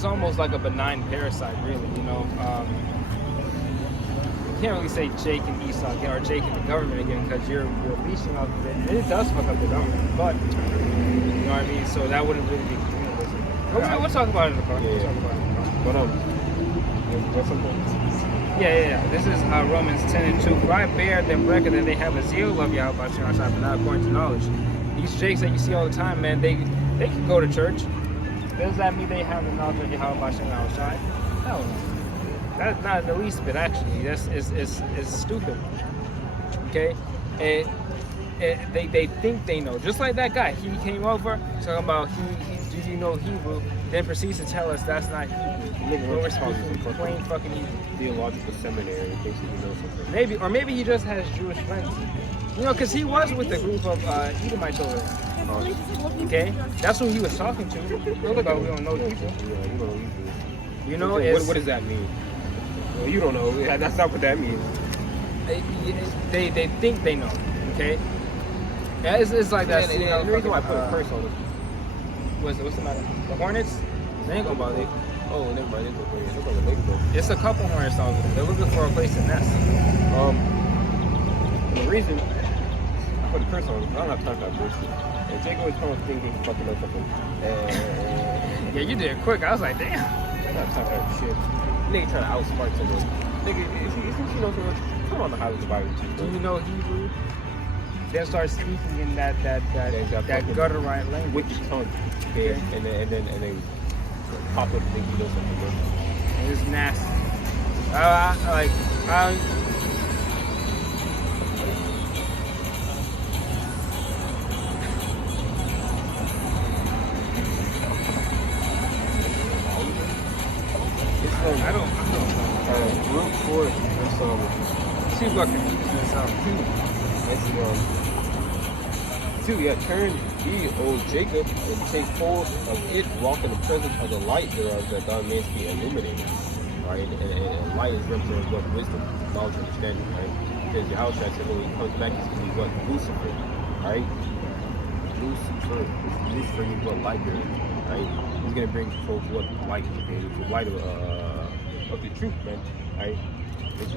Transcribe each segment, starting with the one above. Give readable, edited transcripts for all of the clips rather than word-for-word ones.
it's almost like a benign parasite, really. You know, you can't really say Jake and Esau again, or Jake and the government again, because you're leashing off of it. And it does fuck up the government, but you know what I mean. So that wouldn't really be universal. We'll talk about it in the car. Yeah. We'll talk about it in the car. But what's something? Yeah. This is Romans 10:2. For I bear them record that they have a zeal of YAHAWASHI, but not according to knowledge. These Jakes that you see all the time, man, they can go to church. Does that mean they have the knowledge of YAHAWASHI and YAHAWASHI? No. That's not the least bit, actually. That's it's stupid. Okay? They think they know. Just like that guy. He came over talking about do you know Hebrew? Then proceeds to tell us that's not Hebrew. We're speaking plain fucking Hebrew. Theological seminary, basically know something. Maybe he just has Jewish friends. You know, because he was with a group of Edomite children. Okay? That's who he was talking to. But we don't know Hebrew. Yeah, you don't know Hebrew. You know, what does that mean? Well, you don't know. That's not what that means. They think they know. Okay? Yeah, it's like that. The reason why I put a curse on it. What's the matter? The Hornets? They ain't gonna bother you. Oh, never mind. They're gonna make it though. It's a couple Hornets over there. They're looking for a place to nest. The reason I put a curse on it, I don't have time for that bullshit. And Jake always comes thinking he fucking knows something. Yeah, you did it quick. I was like, damn. I don't have time for that shit. Nigga trying to outsmart someone. Nigga, if you know someone, come on the highway to Bible. Do you know Hebrew? Then start speaking in that guttural language with your tongue. Okay. And then pop up and think you know something. It's nasty. I don't know. Root 4, that's 2 buckets. That's 2. Yeah, turn ye, O Jacob, and take hold of it, walk in the presence of the light thereof, that thy may be illuminated. Right? And light is represented what? Wisdom, knowledge, understanding, right? Because Yahawashi said when he comes back, he's going to be what? Lucifer, right? Lucifer is what? Light bearer, right? He's going to bring forth what? Light, okay? Which is light of the truth, man, right?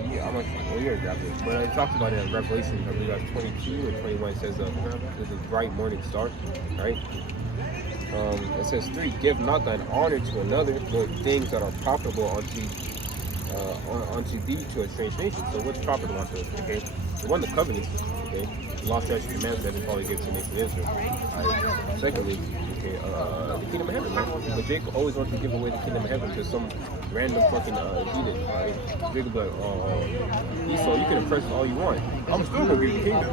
Yeah, I'm like, well, you're a graphic. But it talks about it in Revelation, I believe that's 22 or 21, it says, there's a bright morning star, right? It says 3, give not thine honor to another, but things that are profitable unto thee to a strange nation. So what's profitable unto us, okay? The one, the covenant, okay? The law, statutes, and commandments that probably gives to the nation of Israel. Right? Secondly, okay, the kingdom of heaven, right? But Jacob always wants to give away the kingdom of heaven to some random fucking heathen, right? Jacob like, Esau, you can impress all you want. I'm still gonna give you the kingdom.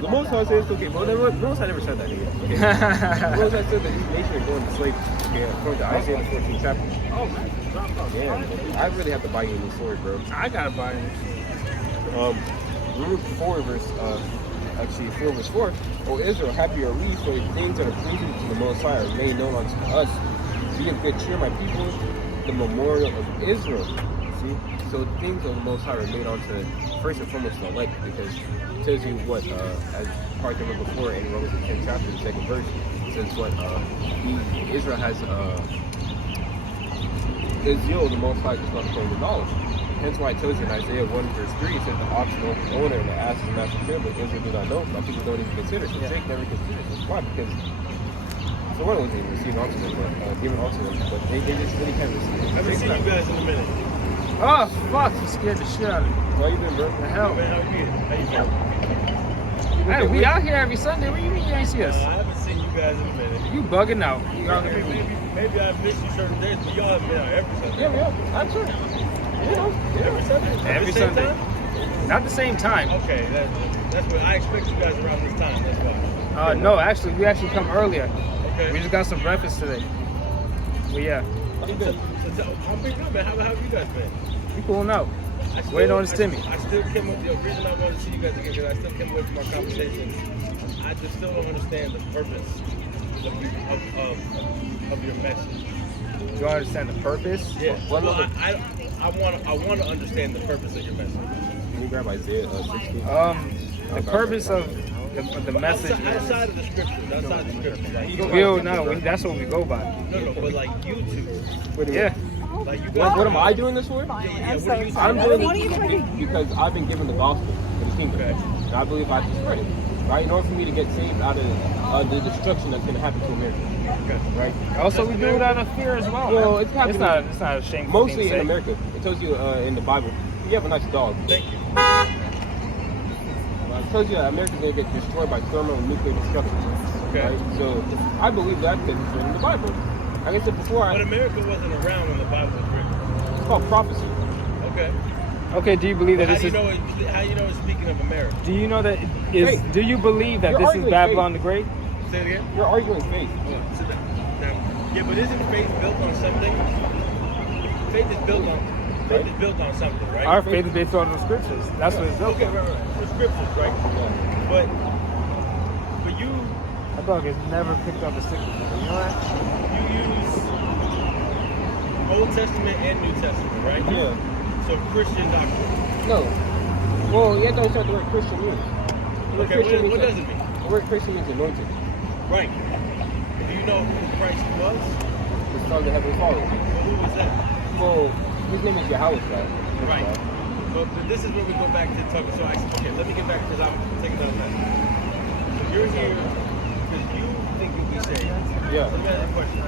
The Most High says, okay, well, the Most High never said that again. Okay? The Most High said that his nation is going to slavery, okay, according to Isaiah the 14th chapter. Oh man, Yeah, I really have to buy you a new sword, bro. I gotta buy it. Luke 4 verse 4. O Israel, happy are we, for the things that are pleasing to the Most High are made known unto us. Be of good cheer, my people, the memorial of Israel. See? So the things of the Most High are made unto, first and foremost, the elect, because it tells you what, as part number before in Romans the 10th chapter, the 2nd verse, it says what, Israel has, the zeal of the Most High is not according to knowledge. Hence why it tells you in Isaiah 1 verse 3, it says the ox no owner and the ass is not fulfilled, but Israel do not know. My people don't even consider. So Jake never considers this. Why? Because so one wasn't even receiving onto them, but given onto them, but they just really can't receive it. I haven't seen you guys in a minute. Oh fuck, you scared the shit out of me. How you been, bro? The hell? Man, how you been? How you been? Hey, we out here every Sunday. What do you mean you ain't see us? I haven't seen you guys in a minute. You bugging out. You out here. Maybe I've missed you certain days, but y'all have been out every Sunday. Yeah, I'm sure. Every Sunday? Every At the same Sunday. time? Not the same time. Okay, that's what I expect you guys around this time. That's why. No, actually, we actually come earlier. Okay. We just got some breakfast today. Well, yeah. How you been? So, I'm pretty good, man. How have you guys been? We pulling out. Waiting on the stimmy. I still came up. The reason I wanted to see you guys again because I still came away from our conversation. I just still don't understand the purpose of your message. Do you understand the purpose? Yeah. Well, I want to understand the purpose of your message. Can you grab Isaiah 60? The purpose of the message. Outside of the scriptures, right? That's what we go by. No, but like YouTube. What do you mean? Yeah. Like you What am I doing this for? what I'm are you doing this because I've been given the gospel for the kingdom. And I believe I have to spread it. Right? In order for me to get saved out of the destruction that's going to happen to America. Right? Also, we do it out of fear as well. Well, man. it's happening. It's not a shame. Mostly in America. It tells you in the Bible, you have a nice dog. Thank you. It tells you that America's going to get destroyed by thermal and nuclear destruction. Okay. Right? So I believe that because it's written in the Bible. Like I said before, But America wasn't around when the Bible was written. it's called prophecy. Okay. Okay, do you believe that How this do is? how you know it's speaking of America? Do you know that is? Faith. Do you believe that You're this is arguing Babylon faith. the Great? Say it again. You're arguing faith. So yeah, but isn't faith built on something? Faith is built on something, right? Our faith is based on the scriptures. That's what it's built Okay, on. right. The scriptures, right? But you That dog has never picked up a stick before. You know that? use Old Testament and New Testament, right? Yeah. So Christian doctrine. No. Well, you have to understand what the word Christian means. The word Okay, Christian what means does it mean? The word Christian means anointed. Right. Do you know who Christ was? The Son of the Heavenly Father. Well, who was that? Well, his name is YAHAWASHI. Right. But this is where we go back to talking. So okay, let me get back because I'm taking down that. So you're here because you think you'll be saved. Yeah. Let me ask you a question.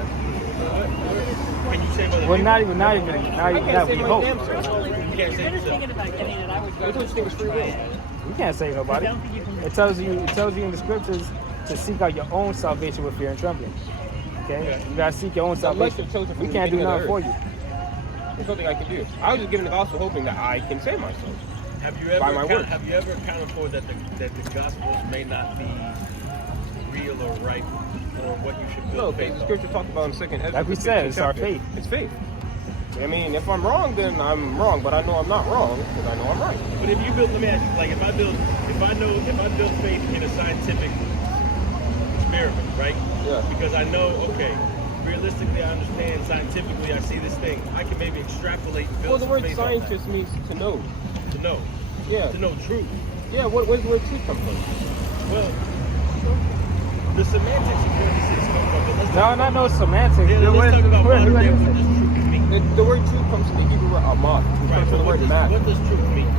Can you save other Well, people? not even. I We can't say my hope. damn self. You can't save yourself. That's what you think is free will. We can't save nobody. It tells you in the scriptures to seek out your own salvation with fear and trembling. Okay, Yeah. you gotta seek your own Unless salvation. you're chosen from We the can't do beginning of nothing for the you. There's nothing I can do. I was just giving the gospel hoping that I can save myself. Have you By my ever words. have you ever accounted for that the gospels may not be real or right or what you should No, build because faith the on? scripture talks about in second Ezra. Like we said, it's our faith. It's faith. I mean, if I'm wrong, then I'm wrong, but I know I'm not wrong because I know I'm right. But if you build, let me ask you, like if I build faith in a scientific experiment, right? Yeah. Because I know, okay, realistically I understand, scientifically I see this thing, I can maybe extrapolate and Well, build the some word faith on scientist means to know. that. To know. Yeah. To know truth. Yeah, where's the word truth come from? Well, the semantics of where this is come from, but let's No, talk not no semantics. Yeah, let's talk about What modern day is what it? does truth mean. The word truth comes from the Hebrew word amad, which Right, comes from but the word math. what does truth mean?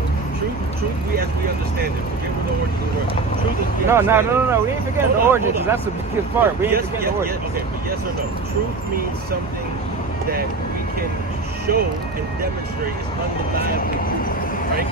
Truth, we as we understand it. Forget what the origin of the word. Truth is we No. understand it. We ain't forgetting the Hold on, origins. hold on. That's the biggest part. We ain't forgetting the origins. Okay, but yes or no? Truth means something that we can show and demonstrate is undeniable, right?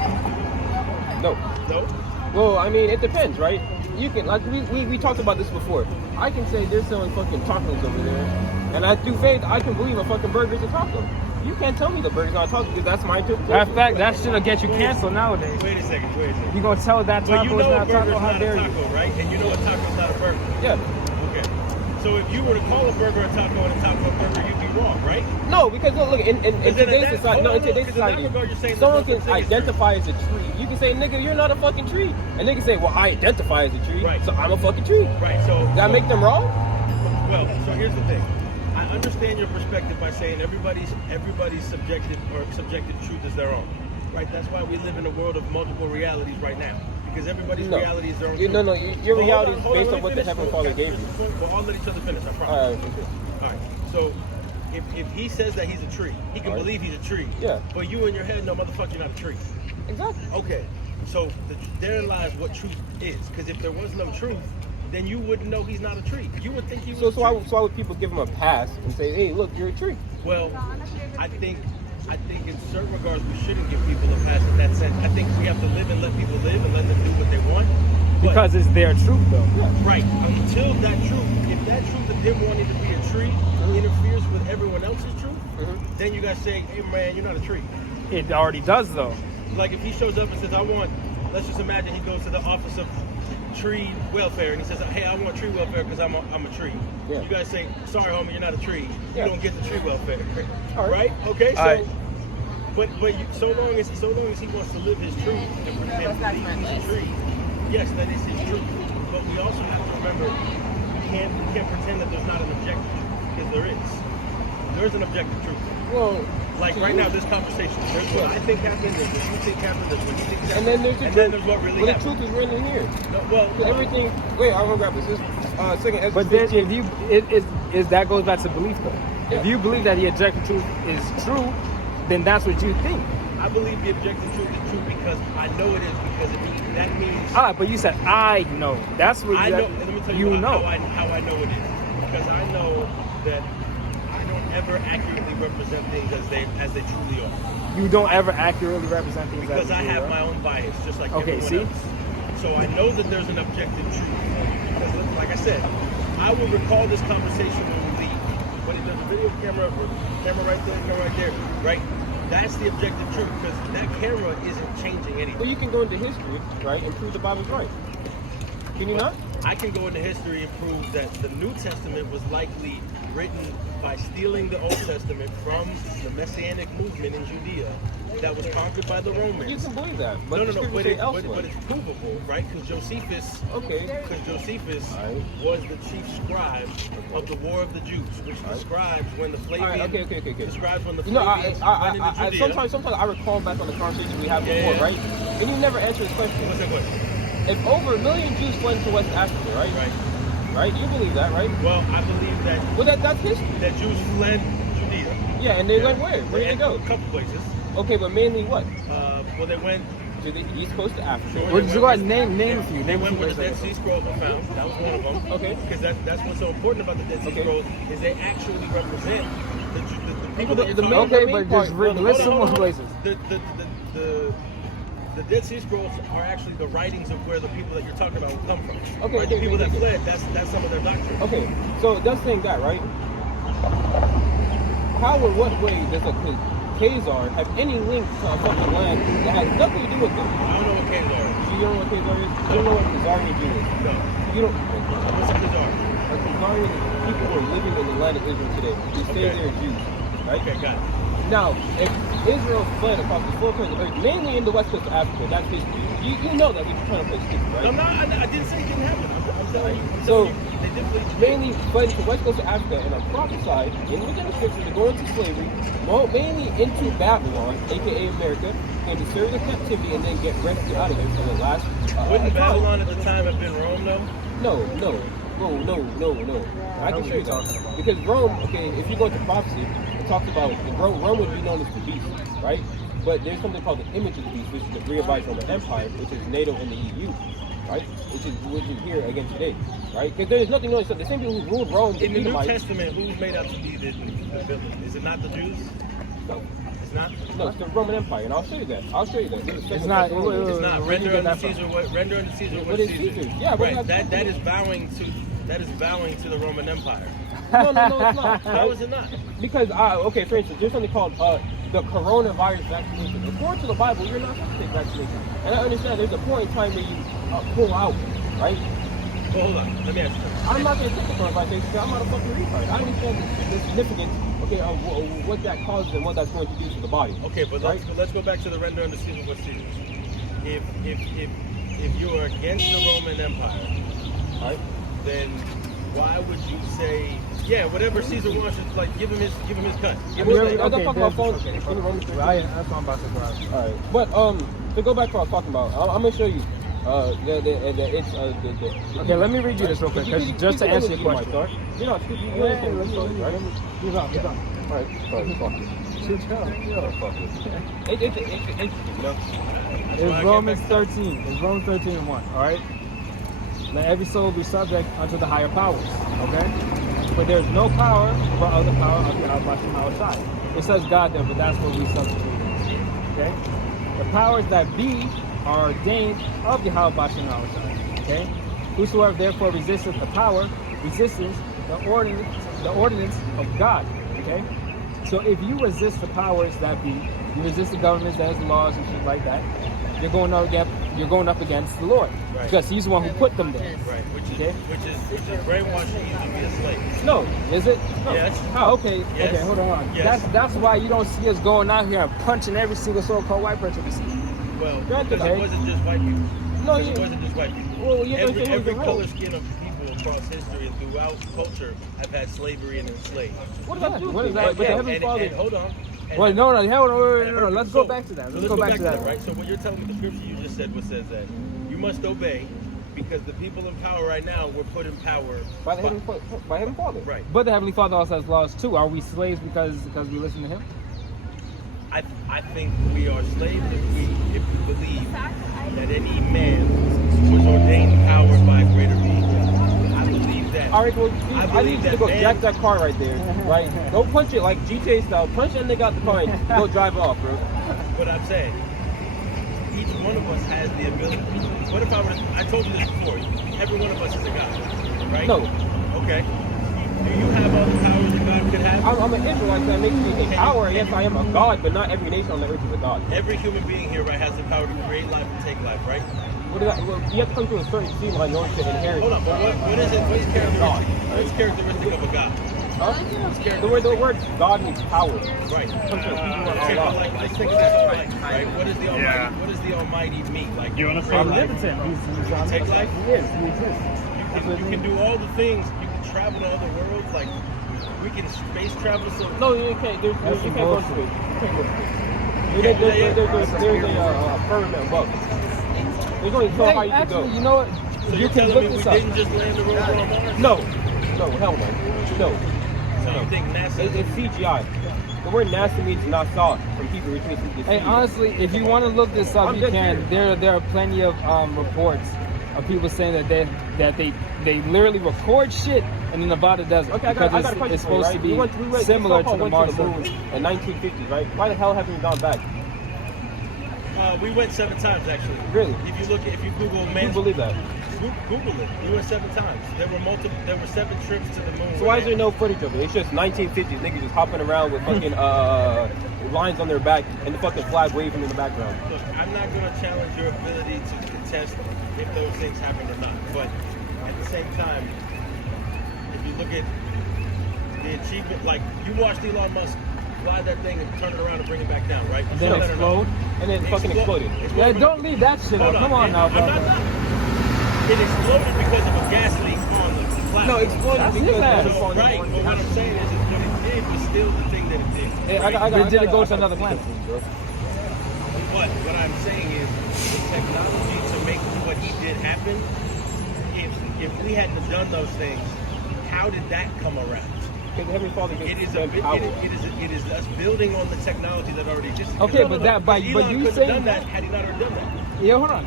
No. No? Well, I mean, it depends, right? You can, like, we talked about this before. I can say they're selling fucking tacos over there, and I through faith, I can believe a fucking burger's a taco. You can't tell me the burger's not a taco because that's my interpretation. Matter of fact, that shit'll get you canceled nowadays. Wait a second. You gonna tell that Well, taco you is know not a a burger's taco? How not a dare you? taco, right? And you know a taco's not a burger. Yeah. Okay. So if you were to call a burger a taco and a taco a burger, you'd be wrong, right? No, because look, in then today's that- society, hold on, in today's because in that society, regard, you're saying someone there's can no such thing as identify as a tree. You can say, nigga, you're not a fucking tree. And nigga say, well, I identify as a tree, Right. so I'm a fucking tree. Right, so... Did I make them wrong? Well, so here's the thing. I understand your perspective by saying everybody's subjective truth is their own. Right? That's why we live in a world of multiple realities right now. Because everybody's No. reality is their own Your truth. reality is Hold on, based let on me what the finish. Heavenly Father gave you. We'll all let each other finish, I promise. Alright. All right. So if he says that he's a tree, he can All right. believe he's a tree. Yeah. But you in your head, no, motherfucker, you're not a tree. Exactly. Okay. So therein lies what truth is. Because if there was no truth, then you wouldn't know he's not a tree. You would think he was So why would people give him a pass and say, hey, look, you're a tree? Well, I think in certain regards we shouldn't give people a pass in that sense. I think we have to live and let people live and let them do what they want. But, Because it's their truth, though. right, until that truth, if that truth of him wanting to be a tree interferes with everyone else's truth, then you guys say, hey man, you're not a tree. It already does, though. Like if he shows up and says, let's just imagine he goes to the office of tree welfare and he says, hey, I want tree welfare because I'm a tree. Yeah. You guys say, sorry homie, you're not a tree. Yeah. You don't get the tree welfare. All right. Right? Okay, so All right. but so long as he wants to live his truth and believe he's a tree, yes, that is his truth. But we also have to remember we can't pretend that there's not an objective truth, because there is. There Where's an objective truth? Well, Like right now, this conversation. There's what I think happened, there's what you think happened, there's what you think happened. and then there's the and truth. then there's what really But the happened. truth is written in here. No, well, Everything. Wait, I'm gonna grab this. This second. Ezra But then 15. if you is that goes back to belief though. Yeah. If you believe that the objective truth is true, then that's what you think. I believe the objective truth is true because I know it is because it means that means But you said I know. That's what I know. Let me tell you, know. how I know it is because I know that I don't ever accurately represent things as they truly are. You don't ever accurately represent things Because I as they have are. my own bias, just like Okay, everyone see? else. So I know that there's an objective truth. Because, like I said, I will recall this conversation when we leave. When there's a video camera, or camera right there, camera right there, right? That's the objective truth because that camera isn't changing anything. Well, you can go into history, right, and prove the Bible's right. Can you not? I can go into history and prove that the New Testament was likely written by stealing the Old Testament from the Messianic movement in Judea that was conquered by the Romans. You can believe that, but the no, scriptures but, say but elsewhere. it's provable, right? Because Josephus, Okay. Alright. was the chief scribe of the War of the Jews, which describes when the Flavians, Alright, okay. describes when the You know, Flavians went into I Judea. sometimes I recall back on the conversation we had before, Yeah. right? And you never answered this question. What's that question? If over 1 million Jews fled to West Africa, right? Right. Right? You believe that, right? Well, I believe that Well, that's history. that Jews fled Judea. Yeah, and they went where? Where did they go? A couple places. Okay, but mainly what? Well, they went. To the east coast of Africa. Sure. Would you go ahead and name a few? They Name a went few where the Dead places. Sea Scrolls were found. That was one of them. Okay. Because that's what's so important about the Dead Sea Okay. Scrolls is they actually represent the people The that you're main- talking Okay, the but main just part- list some more Hold on. places. The Dead Sea Scrolls are actually the writings of where the people that you're talking about will come from. Okay, Right? okay, The people okay, that okay. fled, that's some of their doctrine. Okay, so that's saying that, right? How or what way does a Khazar have any link to a fucking land that has nothing to do with them? I don't know what Khazar is. You don't know what Khazar is? You don't know what Khazarian Jew is? No. You don't. What's a Khazar? A Khazarian is people who are living in the land of Israel today. They say Okay. they're Jews, right? Okay, got it. Now, if Israel fled across the four corners of the earth, mainly in the west coast of Africa, that's history. You know that we're trying to play stick, right? I didn't say it didn't happen. I'm telling you. So, they did mainly fled to west coast of Africa and are prophesied in the beginning of scripture to go into slavery, mainly into Babylon, aka America, and to serve the captivity and then get rescued out of it for the last. Wouldn't time. Babylon at the time have been Rome though? No. I can show you that. Because Rome, okay, if you go to prophecy, it talks about Rome would be known as the beast, right? But there's something called the image of the beast, which is the Rehoboth Roman Empire, which is NATO and the EU, right? Which is here again today, right? Because there is nothing known except the same people who ruled Rome. In the New Edomites. Testament, who's made out to be the villain? Is it not the Jews? No. It's not? No, it's the Roman Empire, and I'll show you that. It's not- It's not. Where do you Render get unto that from? Caesar what What is Caesar. Caesar? Yeah, but right. that's- That is bowing to the Roman Empire. No, it's not. How is it not? Because, okay, for instance, there's something called the coronavirus vaccination. According to the Bible, you're not supposed to take vaccination. And I understand there's a point in time where you pull out, right? Well, hold on. Let me ask you something. I'm not going to take the coronavirus because I'm not a fucking retard. I understand the significance, okay, of what that causes and what that's going to do to the body. Okay, but let's go back to the render unto Caesar what Caesar. If you are against the Roman Empire, Right? then why would you say, yeah, whatever Caesar wants, just like give him his cut. Give Well, him I'm his talking about phones. Okay, In the Roman that's what I'm about to grab. Alright, but to go back to what I was talking about, I'm gonna show you. Okay, let me read you this real quick, just to answer your question. You know, you understand this, right? He's up. Alright, sorry, fuck it. Fuck it. It's interesting, you know? It's Romans 13. It's Romans 13 and 1. All right. Let every soul be subject unto the higher powers. Okay. For there is no power but other power of YAHAWASHI our side. It says God there, but that's what we substitute. Okay. The powers that be are ordained of YAHAWASHI our side. Okay. Whosoever therefore resisteth the power, resisteth the ordinance of God. Okay. So if you resist the powers that be, you resist the governments, that has laws and shit like that, you're going up against the Lord. Right. Because he's the one who put them there. Right, which Okay. is brainwashing you to be a slave. No, is it? No. Yes. Oh, okay. Yes. Okay, hold on. Yes. That's why you don't see us going out here and punching every single so-called white person we see. Well, Granted, because okay. it wasn't just white people. No, It wasn't just white people. Well, you every understand every who's the color role. skin of people across history and throughout culture have had slavery and enslaved. What does that do? What is with that? the Yeah, Heavenly Father? And hold on. Wait, no, let's go back to that. Let's go back to that. Right. So what you're telling me, the scripture you just said, what says that you must obey because the people in power right now were put in power By Heavenly Father. Right. But the Heavenly Father also has laws too. Are we slaves because we listen to Him? I think we are slaves if we believe that any man was ordained powered by a greater being. I believe that. All right, well, I need you to go man- jack that car right there, right? Go punch it like GTA style. Punch that nigga out the car and go drive off, bro. What I'm saying, each one of us has the ability. What if I told you this before, every one of us is a God, right? No. Okay. Do you have all the powers that God could have? I'm an Israelite, that makes me a power. Yes, I am a God, but not every nation on the earth is a God. Every human being here, right, has the power to create life and take life, right? What is that? Well, you have to come to a certain seed line in order to inherit. Hold on, but what is it? What is characteristic? What is characteristic of a God? Huh? The word God means power. Right. Comes from the Hebrew word Okay, Allah. like, let's think of that Almighty, right? What is the Almighty? Yeah. What does the Almighty mean? Like You want to create life? omnipotent. He's Take life? He is. He exists. You can do all the things. You can travel to other worlds. Like we can space travel. So No, you can't. You That's can't some go to bullshit. it. You can't go to it. There's a firmament above. There's only so high you can Actually, go. you know what? So You you're can telling look me we this up. didn't just land the rover on Mars? No, hell no. No. So you think NASA? It's CGI. The word NASA means Nassau from Hebrew, which means the Hey, sea. honestly, if you want to look this up, I'm you just can. here. There are plenty of reports of people saying that they literally record shit in the Nevada desert Okay, I got a because question it's for you, supposed right? to be we similar to somehow the went Mars to the moon surface. in 1950s, right? Why the hell haven't we gone back? We went 7 times actually. Really? If you Google Can you man, believe that? Google it. We went 7 times. There were 7 trips to the moon. So why is there no footage of it? It's just 1950s niggas just hopping around with fucking lines on their back and the fucking flag waving in the background. Look, I'm not going to challenge your ability to contest if those things happened or not. But at the same time, if you look at the achievement, like you watched Elon Musk fly that thing and turn it around and bring it back down, right? And then You saw that or not? explode. And then fucking exploded. Yeah, don't leave that shit Hold out. on. Come on now, I'm bro. not. It exploded because of a gas leak on the platform. No, exploded That's because his ass. it was on the- Right, but what I'm saying is what it did was still the thing that it did. Hey, right? Or did it go to another planet? But what I'm saying is the technology to make what he did happen, if we hadn't have done those things, how did that come around? Because Heavenly Father It gives is them power. it is us building on the technology that already exists. Okay, but Elon you couldn't have saying done that- that had he not already done that. Yeah, hold on.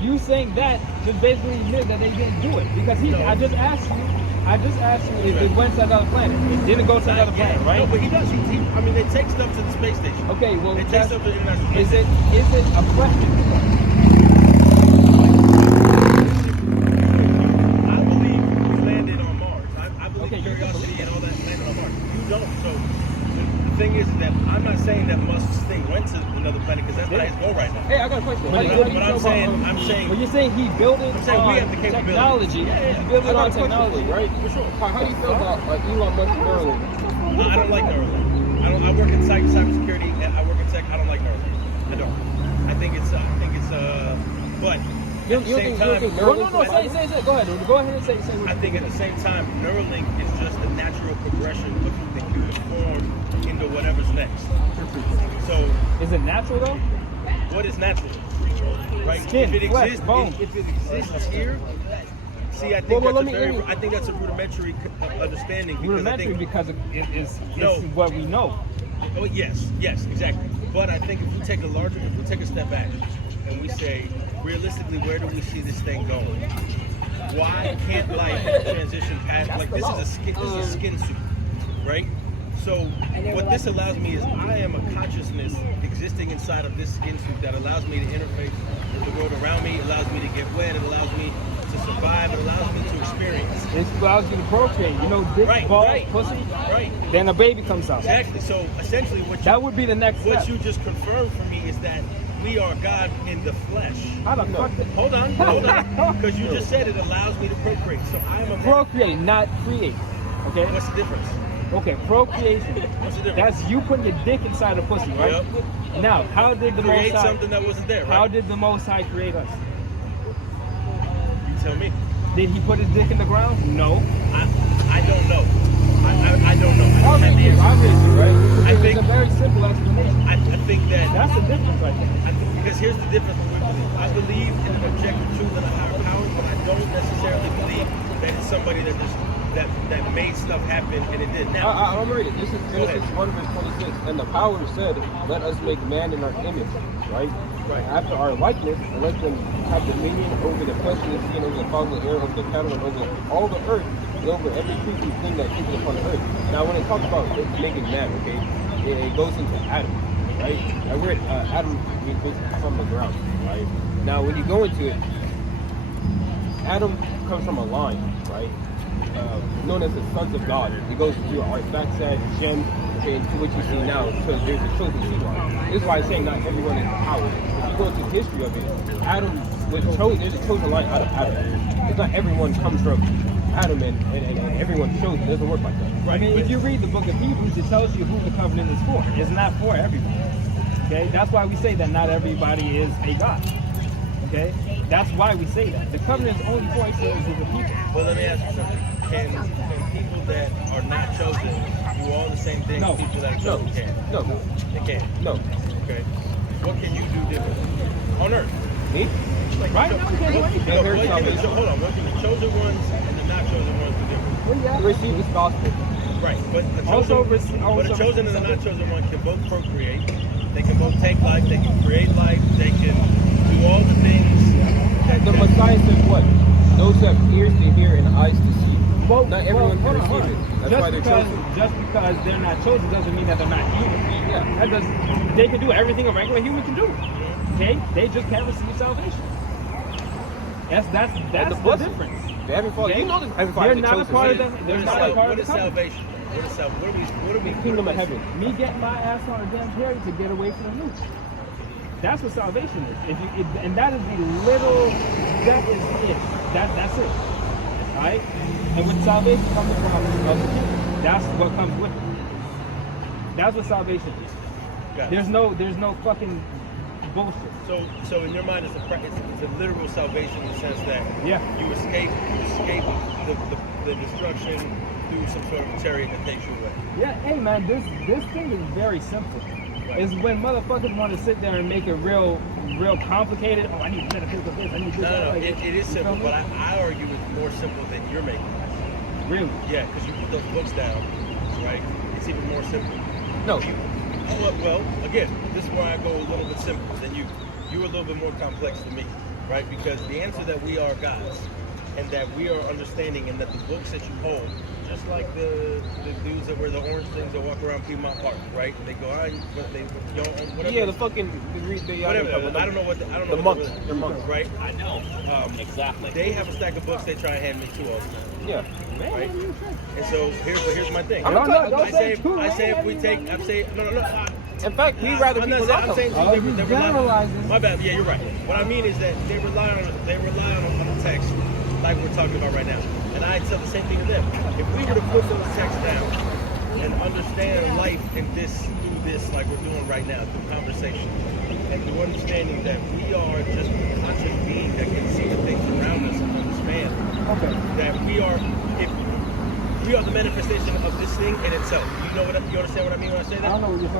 You saying that just basically admit that they didn't do it because No. I just asked you if it went to another planet. It didn't go to another planet, right? No, but he does. I mean, they take stuff to the space station. Okay, well, They take that's, stuff to the international space is station. it a question? I believe we landed on Mars. I believe Okay, you can Curiosity believe and all that landed on Mars. You don't. So the thing is that I'm not saying that Musk's thing went to another planet because that's not his goal right now. Hey, I got a question. But How do But you I'm feel saying, about- But you're saying he built it I'm saying we on have the capability. technology. Yeah. He built I it got on a question for technology. you, right? For sure. How do you feel about Elon Musk and Neuralink? I don't like Neuralink. I work in cybersecurity and I work in tech. I don't like Neuralink. I don't. I think it's but You at the don't same think time, Neuralink? No, say. Go ahead. Go ahead and say what I think at the same time, Neuralink is just a natural progression of the human form into whatever's next. So, Is it natural though? what is natural? Right? Skin, if it flesh, exists, bone. if it exists here, see, I think Well, let I think that's a rudimentary understanding because Rudimentary I think. because it's No. what we know. Oh yes, exactly. But I think if we take a step back and we say, realistically, where do we see this thing going? Why can't life transition past? Like this is a skin suit, right? So what this allows me is I am a consciousness existing inside of this skin suit that allows me to interface with the world around me. It allows me to get wet. It allows me to survive. It allows me to experience. It allows you to procreate. You know, dick, Right, ball, right, pussy. right. Then a baby comes out. Exactly. So essentially, That would be the next what step. you just confirmed for me is that we are God in the flesh. How the fuck? Hold on. Because you just said it allows me to procreate. So I am a man. Procreate, not create. Okay. What's the difference? Okay. Procreation. What's the difference? That's you putting your dick inside a pussy, right? Yep. Now, how did the Create Most High? something that wasn't there, right? How did the Most High create us? You tell me. Did he put his dick in the ground? No. I don't know. I don't know. I I'll don't have read the you, answer. right? I It's think- a very simple explanation. I think that That's the difference right there. because here's the difference with what we believe. I believe in an objective truth and a higher power, but I don't necessarily believe that it's somebody that just that made stuff happen and it did. Now, I'm reading. This is Go Genesis ahead. 1 verse 26. And the power said, let us make man in our image, right? Right. After our likeness, and let them have dominion over the flesh of the sea, and over the fowl of the air, over the cattle, and over all the earth, and over every creeping thing that creepeth upon the earth. Now, when it talks about making man, okay, it goes into Adam, right? That word Adam means from the ground, right? Now, when you go into it, Adam comes from a line, right? Known as the sons of God. It goes through Arphaxad, Shem, okay, to what you see now. So there's a chosen seed line. This is why I'm saying not everyone is power. If you go into the history of it, Adam was chosen. There's a chosen line out of Adam. It's not everyone comes from Adam and everyone chosen. It doesn't work like that. I mean, if you read the book of Hebrews, it tells you who the covenant is for. It's not for everybody. Okay, that's why we say that not everybody is a God. Okay, that's why we say that. The covenant is only for a certain group of people. well, let me ask you something. Can people that are not chosen do all the same things No. people that are chosen can? No, They can. no. Okay. What can you do differently on earth? Me? Like Right now, we can't do anything. No, There's what can the, salvation. hold on. What can the chosen ones and the not chosen ones do different? Receive this gospel. Right, but the Also, chosen, but also the chosen and the not chosen one can both procreate. They can both take life. They can create life. They can do all the things. The Messiah said what? Those who have ears to hear and eyes to see. Well, Not everyone hold can on, receive it. That's just why they're because, chosen. Just because they're not chosen doesn't mean that they're not human. Yeah. That doesn't. They can do everything a regular human can do. Okay, they just can't receive salvation. That's the the blessing. difference. They haven't followed. Okay? You know this. Haven't They're followed the not a chosen part of seed. the. They're not a part What of is the covenant. salvation? What are we? Kingdom of heaven. Me getting my ass on a damn chariot to get away from the loop. That's what salvation is. And that is the little. That is it. That's it. All right. And with salvation comes the promise of the kingdom. That's what comes with it. That's what salvation is. Got it. There's no fucking bullshit. So in your mind, it's a literal salvation in the sense that Yeah. you escape the destruction through some sort of chariot that takes you away. Yeah, hey man, this thing is very simple. It's when motherfuckers want to sit there and make it real complicated. Oh, I need metaphysical this, I need this. No, that. Like, it is you simple, feel me? but I argue it's more simple than you're making it. Really? Yeah, because you put those books down, right? It's even more simple. No. Well, again, this is where I go a little bit simpler than you. You're a little bit more complex than me, right? Because the answer that we are gods and that we are understanding and that the books that you hold, just like the dudes that wear the orange things that walk around Piedmont Park, right? They go, they don't own whatever. Yeah, the fucking whatever. I don't know what the monks. They're monks. right? I know. Exactly. They have a stack of books they try and hand me too all the time. Yeah. Man, Right. you tripping. And so here's my thing. I'm No, not- don't I say say, two, I say man. if we take, I'm saying no. In fact, we rather I'm people not not saying, come. I'm saying Oh, they you rely. generalizing. My bad. Yeah, you're right. What I mean is that they rely on the text like we're talking about right now. And I tell the same thing to them. If we were to put those texts down and understand life in this through this like we're doing right now through conversation and through understanding that we are just a conscious being that can see the things around us and understand Okay. that we are the manifestation of this thing in itself. You understand what I mean when I say I that? don't know what you're talking